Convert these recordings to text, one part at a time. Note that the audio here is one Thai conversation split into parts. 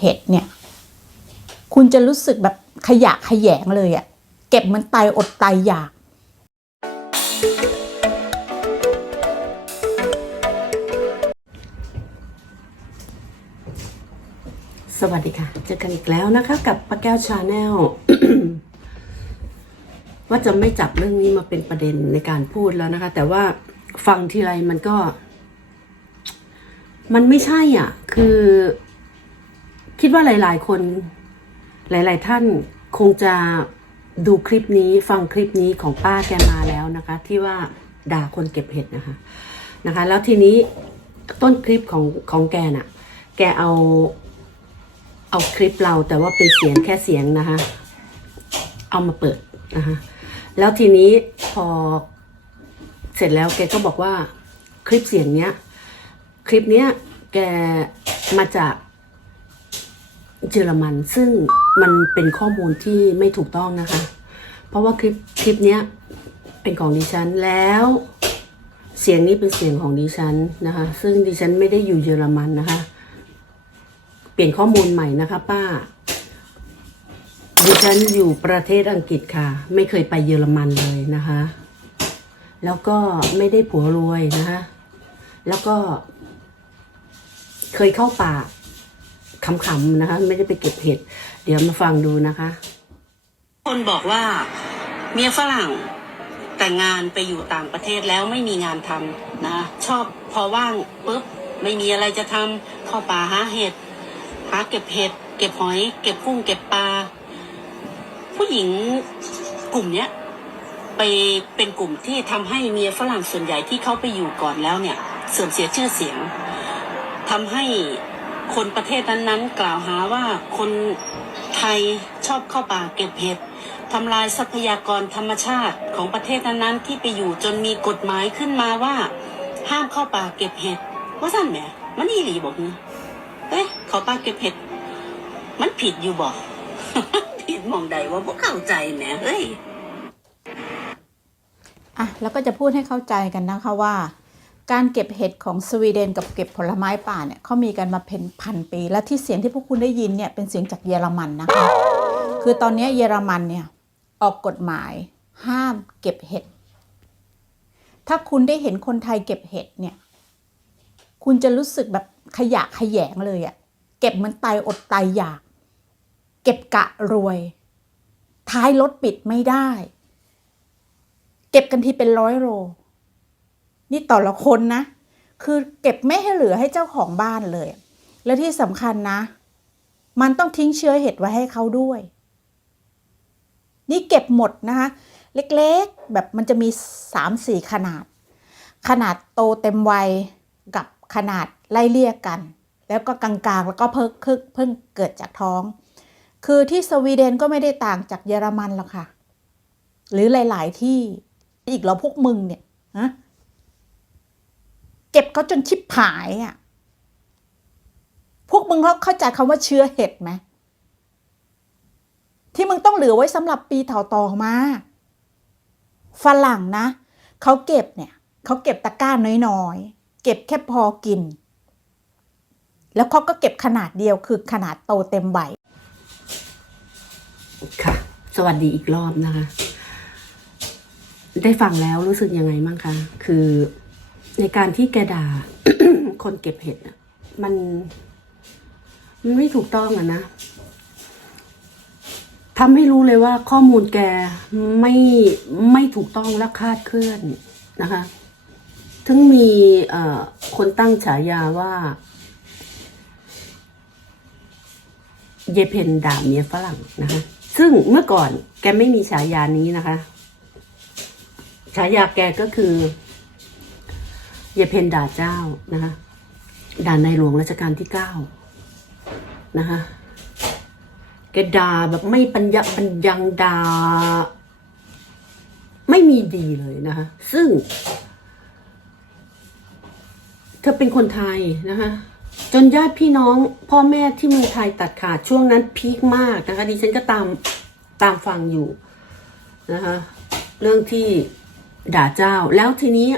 เห็ดเนี่ย คุณจะรู้สึกแบบขยะขยงเลยอะเก็บมันตายอดตายอยาก สวัสดีค่ะ เจอกันอีกแล้วนะคะ กับป้าแก้วชาแนล ว่าจะไม่จับเรื่องนี้มาเป็นประเด็นในการพูดแล้วนะคะ แต่ว่าฟังทีไรมันก็ มันไม่ใช่อะ คือ คิดว่าหลาย ๆ คน หลาย ๆ ท่านคงจะดูคลิปนี้ฟังคลิปนี้ของป้าแกมาแล้วนะคะ ที่ว่าด่าคนเก็บเห็ดนะคะนะคะ แล้วทีนี้ต้นคลิปของของแกน่ะ แกเอาเอาคลิปเราแต่ว่าเป็นเสียงแค่เสียงนะคะ เอามาเปิดนะคะแล้วทีนี้พอเสร็จแล้วแกก็บอกว่าคลิปเสียงเนี้ย คลิปเนี้ยแกมาจาก เยอรมัน ซึ่งมันเป็นข้อมูลที่ไม่ถูกต้องนะคะ เพราะว่าคลิปคลิปนี้เป็นของดิฉันแล้วเสียงนี้เป็นเสียงของดิฉันนะคะ ซึ่งดิฉันไม่ได้อยู่เยอรมันนะคะ เปลี่ยนข้อมูลใหม่นะคะ ป้า ดิฉันอยู่ประเทศอังกฤษค่ะ ไม่เคยไปเยอรมันเลยนะคะ แล้วก็ไม่ได้ผัวรวยนะคะ แล้วก็เคยเข้าป่า ขำๆนะคะ ไม่ได้ไปเก็บเห็ด เดี๋ยวมาฟังดูนะคะ คนบอกว่าเมียฝรั่งแต่งงานไปอยู่ต่างประเทศแล้วไม่มีงานทำนะ ชอบพอว่างปุ๊บไม่มีอะไรจะทำเข้าป่าหาเห็ดหาเก็บเห็ด เก็บหอย เก็บกุ้งเก็บปลาผู้หญิงกลุ่มเนี้ยไปเป็นกลุ่มที่ทำให้เมียฝรั่งส่วนใหญ่ที่เขาไปอยู่ก่อนแล้วเนี่ย เสื่อมเสียชื่อเสียงทำให้ คนประเทศนั้นๆ กล่าวหาว่าคนไทยชอบเข้าป่าเก็บเห็ดทำลายทรัพยากรธรรมชาติของประเทศนั้นๆที่ไปอยู่จนมีกฎหมายขึ้นมาว่า ห้ามเข้าป่าเก็บเห็ดว่าสั่นแหมมันอีหลีบอกนี่เอ๊ะเขาป่าเก็บเห็ดมันผิดอยู่บอกผิดมองใดว่าพวกเข้าใจแหมเฮ้ยอะแล้วก็จะพูดให้เข้าใจกันนะคะว่า การเก็บเห็ดของสวีเดนกับเก็บผลไม้ป่าเนี่ยเขามีกันมาเป็นพันปี และที่เสียงที่พวกคุณได้ยินเนี่ยเป็นเสียงจากเยอรมันนะคะ คือตอนนี้เยอรมันเนี่ยออกกฎหมายห้ามเก็บเห็ด ถ้าคุณได้เห็นคนไทยเก็บเห็ดเนี่ย คุณจะรู้สึกแบบขยะขยงเลยอะเก็บเหมันตายอดตายอยาก เก็บกะรวย ท้ายรถปิดไม่ได้ เก็บกันทีเป็นร้อยโล นี่ต่อละคนนะ คือเก็บไม่ให้เหลือให้เจ้าของบ้านเลย และที่สำคัญนะ มันต้องทิ้งเชื้อเห็ดไว้ให้เขาด้วย นี่เก็บหมดนะคะ เล็กๆแบบมันจะมีสามสี่ขนาด ขนาดโตเต็มวัยกับขนาดไล่เลี่ยกัน แล้วก็กลางๆ แล้วก็เพิ่งเพิ่งเกิดจากท้อง คือที่สวีเดนก็ไม่ได้ต่างจากเยอรมันหรอกค่ะ หรือหลาย ๆ ที่อีกเราพวกมึงเนี่ยฮะ เก็บเขาจนชิบหายอะ พวกมึงเขาเข้าใจคำว่าเชื้อเห็ดไหมที่มึงต้องเหลือไว้สำหรับปีต่อต่อมาฝรั่งนะเขาเก็บเนี่ยเขาเก็บตะกร้าน้อยๆ เก็บแค่พอกิน แล้วเขาก็เก็บขนาดเดียวคือขนาดโตเต็มใบค่ะ สวัสดีอีกรอบนะคะ ได้ฟังแล้วรู้สึกยังไงบ้างคะ คือ ในการที่แกด่าคนเก็บเห็ดมัน มันไม่ถูกต้องอะนะทำให้รู้เลยว่าข้อมูลแกไม่ไม่ถูกต้องและคาดเคลื่อนนะคะ ถึงมีคนตั้งฉายาว่า เยเพนด่าเมียฝรั่งนะคะ ซึ่งเมื่อก่อนแกไม่มีฉายานี้นะคะ ฉายาแกก็คือ เยเพนด่าเจ้านะคะด่าในหลวงรัชกาลที่เก้านะคะแกด่าแบบไม่ปัญญาปัญญังด่าไม่มีดีเลยนะคะซึ่ง เธอเป็นคนไทยนะคะจนญาติพี่น้องพ่อแม่ที่เมืองไทยตัดขาดช่วงนั้นพีคมากนะคะดิฉันก็ตามตามฟังอยู่นะคะเรื่องที่ด่าเจ้าแล้วทีนี้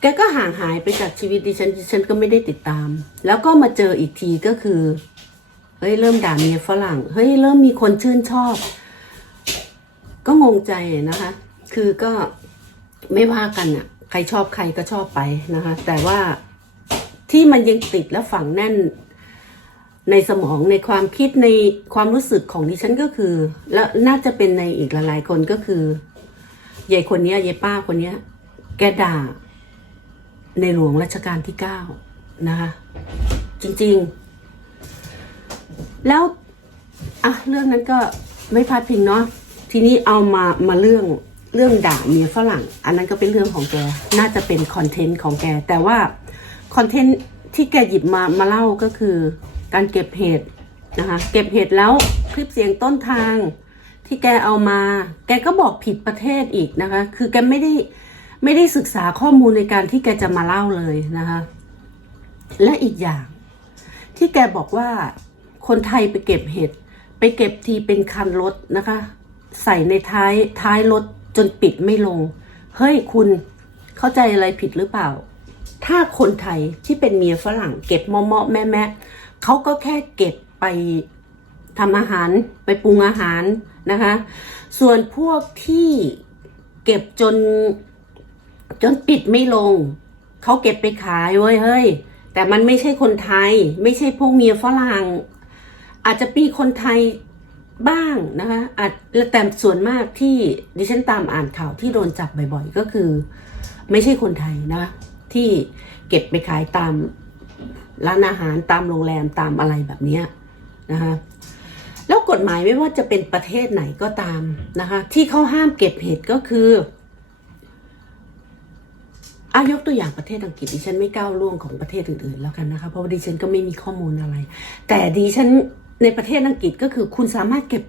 แกก็ห่างหายไปจากชีวิตดิฉันดิฉันก็ไม่ได้ติดตาม แล้วก็มาเจออีกทีก็คือ เฮ้ยเริ่มด่าเมียฝรั่ง เฮ้ยเริ่มมีคนชื่นชอบ ก็งงใจนะคะ คือก็ไม่ว่ากันอะใครชอบใครก็ชอบไปนะคะ แต่ว่าที่มันยังติดและฝังแน่นในสมองในความคิดในความรู้สึกของดิฉันก็คือ และน่าจะเป็นในอีกหลายๆคนก็คือยายคนเนี้ยยายป้าคนเนี้ย แกด่า ในหลวงรัชกาลที่เก้านะคะ จริงๆ แล้ว อะ เรื่องนั้นก็ไม่พลาดพิงเนาะทีนี้เอามามาเรื่องเรื่องด่าเมียฝรั่ง อันนั้นก็เป็นเรื่องของแก น่าจะเป็นคอนเทนต์ของแก แต่ว่าคอนเทนต์ที่แกหยิบมามาเล่าก็คือการเก็บเห็ดนะคะเก็บเห็ดแล้วคลิปเสียงต้นทางที่แกเอามา แกก็บอกผิดประเทศอีกนะคะ คือแกไม่ได้ ไม่ได้ศึกษาข้อมูลในการที่แกจะมาเล่าเลยนะคะ และอีกอย่าง ที่แกบอกว่าคนไทยไปเก็บเห็ด ไปเก็บทีเป็นคันรถนะคะ ใส่ในท้ายท้ายรถจนปิดไม่ลง เฮ้ยคุณเข้าใจอะไรผิดหรือเปล่า ถ้าคนไทยที่เป็นเมียฝรั่ง เก็บเมาะๆแม่แม่เขาก็แค่เก็บไปทำอาหารไปปรุงอาหารนะคะ ส่วนพวกที่เก็บจน จนปิดไม่ลง เขาเก็บไปขายเว้ยเฮ้ย แต่มันไม่ใช่คนไทย ไม่ใช่พวกเมียฝรั่ง อาจจะปีคนไทยบ้างนะคะอาจแต่ส่วนมากที่ดิฉันตามอ่านข่าวที่โดนจับบ่อยๆ ก็คือ ไม่ใช่คนไทยนะ ที่เก็บไปขายตามร้านอาหารตามโรงแรมตามอะไรแบบนี้นะคะแล้วกฎหมายไม่ว่าจะเป็นประเทศไหนก็ตามนะคะที่เขาห้ามเก็บเห็ดก็คือ อายกตัวอย่างประเทศอังกฤษดิฉันไม่ก้าวล่วงของประเทศอื่นๆแล้วกันนะคะ เพราะว่าดิฉันก็ไม่มีข้อมูลอะไร แต่ดิฉันในประเทศอังกฤษก็คือคุณสามารถเก็บ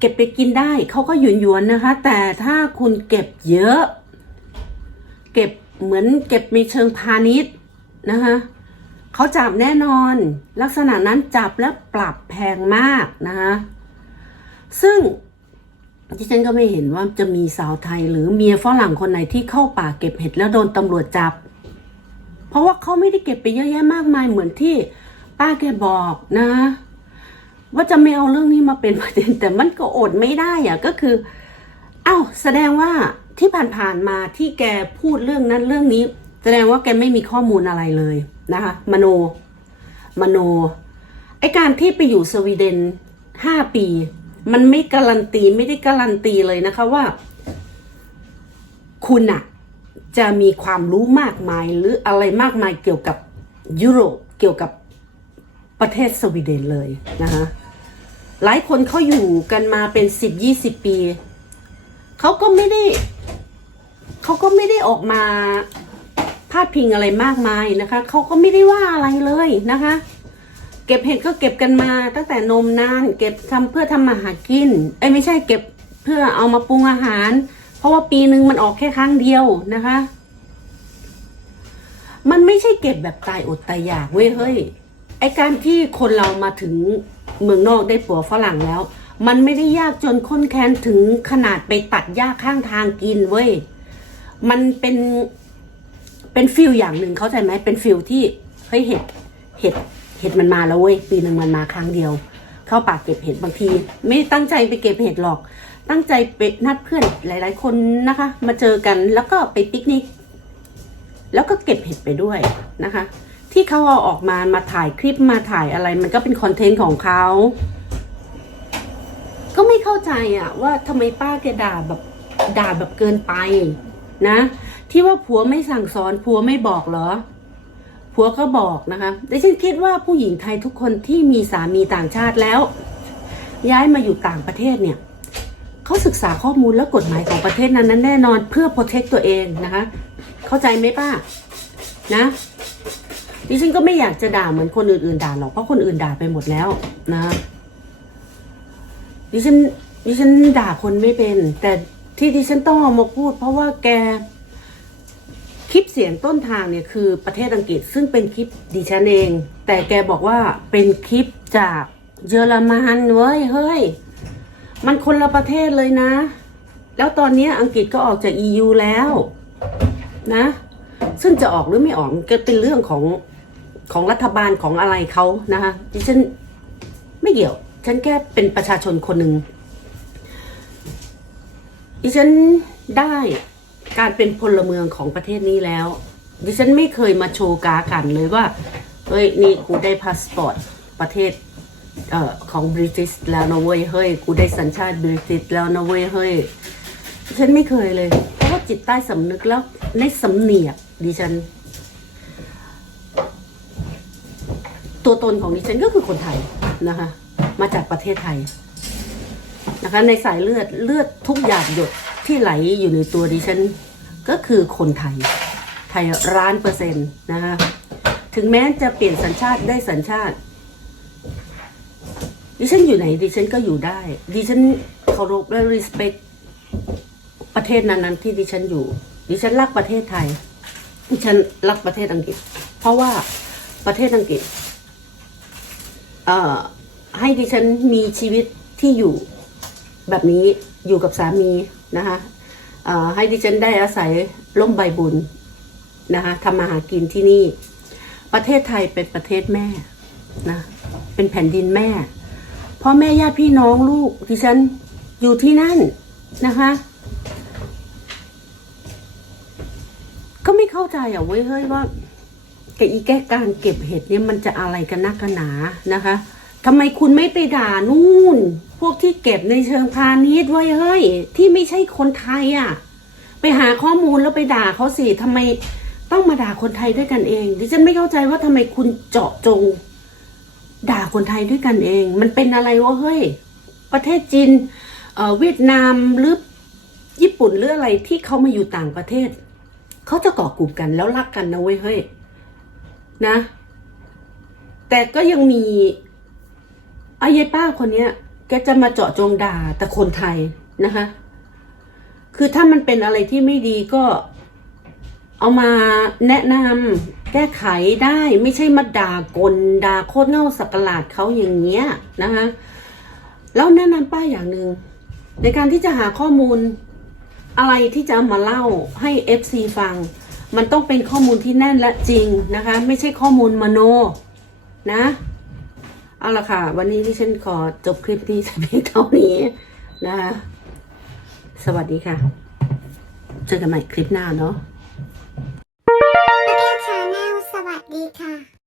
เก็บไปกินได้ เขาก็หยวนหยวนๆนะคะ แต่ถ้าคุณเก็บเยอะ เก็บเหมือนเก็บมีเชิงพาณิชย์นะคะเขาจับแน่นอน ลักษณะนั้นจับและปรับแพงมากนะคะซึ่ง ที่ฉันก็ไม่เห็นว่าจะมีสาวไทยหรือเมียฝรั่งคนไหนที่เข้าป่าเก็บเห็ดแล้วโดนตำรวจจับ เพราะว่าเขาไม่ได้เก็บไปเยอะแยะมากมายเหมือนที่ป้าแกบอกนะ ว่าจะไม่เอาเรื่องนี้มาเป็นประเด็นแต่มันก็อดไม่ได้อะก็คืออ้าแสดงว่าที่ผ่านๆมาที่แกพูดเรื่องนั้นเรื่องนี้ แสดงว่าแกไม่มีข้อมูลอะไรเลยนะคะ มโน มโนไอการที่ไปอยู่สวีเดนห้าปี มันไม่การันตีไม่ได้การันตีเลยนะคะว่า คุณอะจะมีความรู้มากมายหรืออะไรมากมายเกี่ยวกับยุโรปเกี่ยวกับประเทศสวีเดนเลยนะคะหลายคนเขาอยู่กันมาเป็นสิบยี่สิบปีเขาก็ไม่ได้เขาก็ไม่ได้ออกมาพาดพิงอะไรมากมายนะคะเขาก็ไม่ได้ว่าอะไรเลยนะคะ เก็บเห็ดก็เก็บกันมา ตั้งแต่นมนานเก็บทำเพื่อทำมาหากินเอ้ยไม่ใช่เก็บเพื่อเอามาปรุงอาหาร เพราะว่าปีหนึ่งมันออกแค่ครั้งเดียวนะคะ มันไม่ใช่เก็บแบบตายอดตายอยากเว้ยเฮ้ยไอการที่คนเรามาถึงเมืองนอกได้ผัวฝรั่งแล้ว มันไม่ได้ยากจนค้นแค้นถึงขนาดไปตัดหญ้าข้างทางกินเว้ยมันเป็นเป็นฟิลอย่างหนึ่งเข้าใจไหมเป็นฟิลที่เฮ้ยเห็ดเห็ด เห็ดมันมาแล้วเว้ยปีหนึ่งมันมาครั้งเดียว เข้าป่าเก็บเห็ดบางที ไม่ตั้งใจไปเก็บเห็ดหรอก ตั้งใจไปนัดเพื่อนหลาย ๆ คนนะคะ มาเจอกันแล้วก็ไปปิกนิกแล้วก็เก็บเห็ดไปด้วยนะคะ ที่เขาเอาออกมามาถ่ายคลิปมาถ่ายอะไร มันก็เป็นคอนเทนต์ของเขาก็ไม่เข้าใจอะว่าทำไมป้าแกด่าแบบด่าแบบเกินไปนะ ที่ว่าผัวไม่สั่งสอนผัวไม่บอกเหรอ ผัวก็บอกนะคะแต่ฉันคิดว่าผู้หญิงไทยทุกคนที่มีสามีต่างชาติแล้ว ย้ายมาอยู่ต่างประเทศเนี่ยเขาศึกษาข้อมูลและกฎหมายของประเทศนั้นนั้นแน่นอนเพื่อ protect ตัวเองนะคะ เข้าใจไหมป้านะดิฉันก็ไม่อยากจะด่าเหมือนคนอื่นๆด่าหรอกเพราะคนอื่นด่าไปหมดแล้วนะดิฉันดิฉันด่าคนไม่เป็น แต่ที่ดิฉันต้องเอามาพูด เพราะว่าแก คลิปเสียงต้นทางเนี่ยคือประเทศอังกฤษซึ่งเป็นคลิปดิฉันเอง แต่แกบอกว่าเป็นคลิปจากเยอรมันเว้ยเฮ้ย มันคนละประเทศเลยนะ แล้วตอนนี้อังกฤษก็ออกจาก EU แล้วนะ ซึ่งจะออกหรือไม่ออกก็เป็นเรื่องของของรัฐบาลของอะไรเขานะคะดิฉันไม่เกี่ยว ฉันแค่เป็นประชาชนคนหนึ่งดิฉันได้ การเป็นพลเมืองของประเทศนี้แล้ว ดิฉันไม่เคยมาโชว์กากันเลยว่าเฮ้ยนี่กูได้พาสปอร์ตประเทศเอ่อของบริติชแล้วนะเว้ยเฮ้ยกูได้สัญชาติบริติชแล้วนะเว้ยเฮ้ยฉันไม่เคยเลย เพราะว่าจิตใต้สำนึกแล้วในสำเนียกดิฉัน ตัวตนของดิฉันก็คือคนไทยนะคะ มาจากประเทศไทยนะคะ ในสายเลือดเลือดทุกหยาดหยด ที่ไหลอยู่ในตัวดิฉัน ก็คือคนไทย ไทยร้านเปอร์เซ็นต์นะคะถึงแม้จะเปลี่ยนสัญชาติได้สัญชาติ ดิฉันอยู่ไหนดิฉันก็อยู่ได้ ดิฉันเคารพและ respect ประเทศนั้นๆที่ดิฉันอยู่ ดิฉันรักประเทศไทย ดิฉันรักประเทศอังกฤษ เพราะว่าประเทศอังกฤษเอ่อให้ดิฉันมีชีวิตที่อยู่แบบนี้อยู่กับสามี นะคะให้ดิฉันได้อาศัยร่มใบบุญนะคะทำมาหากินที่นี่ ประเทศไทยเป็นประเทศแม่นะเป็นแผ่นดินแม่พ่อแม่ญาติพี่น้องลูกดิฉันอยู่ที่นั่นนะคะก็ไม่เข้าใจอะเว้ยเฮ้ยว่าแกอีแก้การเก็บเห็ดเนี่ยมันจะอะไรกันนักกันหนานะคะ ทำไมคุณไม่ไปด่านู่น พวกที่เก็บในเชิงพาณิชย์ไว้ยเฮ้ย ที่ไม่ใช่คนไทยอะ ไปหาข้อมูลแล้วไปด่าเขาสิทำไมต้องมาด่าคนไทยด้วยกันเอง ดิฉันไม่เข้าใจว่าทำไมคุณเจาะจง ด่าคนไทยด้วยกันเอง มันเป็นอะไรวะเฮ้ย ประเทศจีนเอ่อเวียดนามหรือญี่ปุ่นหรืออะไรที่เขามาอยู่ต่างประเทศ เขาจะเกาะกลุ่มกันแล้วรักกันนะเว้ยเฮ้ยนะ แต่ก็ยังมี อายายป้าคนเนี้ย แกจะมาเจาะจงด่าแต่คนไทยนะคะ คือถ้ามันเป็นอะไรที่ไม่ดีก็เอามาแนะนำแก้ไขได้ไม่ใช่มาด่ากลด่าโคตรเง่าสักหลาดเขาอย่างเงี้ยนะคะแล้วแนะนำป้าอย่างหนึ่งในการที่จะหาข้อมูลอะไรที่จะมาเล่าให้ FC ฟัง มันต้องเป็นข้อมูลที่แน่นและจริงนะคะ ไม่ใช่ข้อมูลมโนนะ เอาละค่ะ วันนี้ที่ฉันขอจบคลิปนี้แต่เพียงเท่านี้นะคะสวัสดีค่ะ เจอกันใหม่คลิปหน้าเนาะประเทศชาแนลสวัสดีค่ะ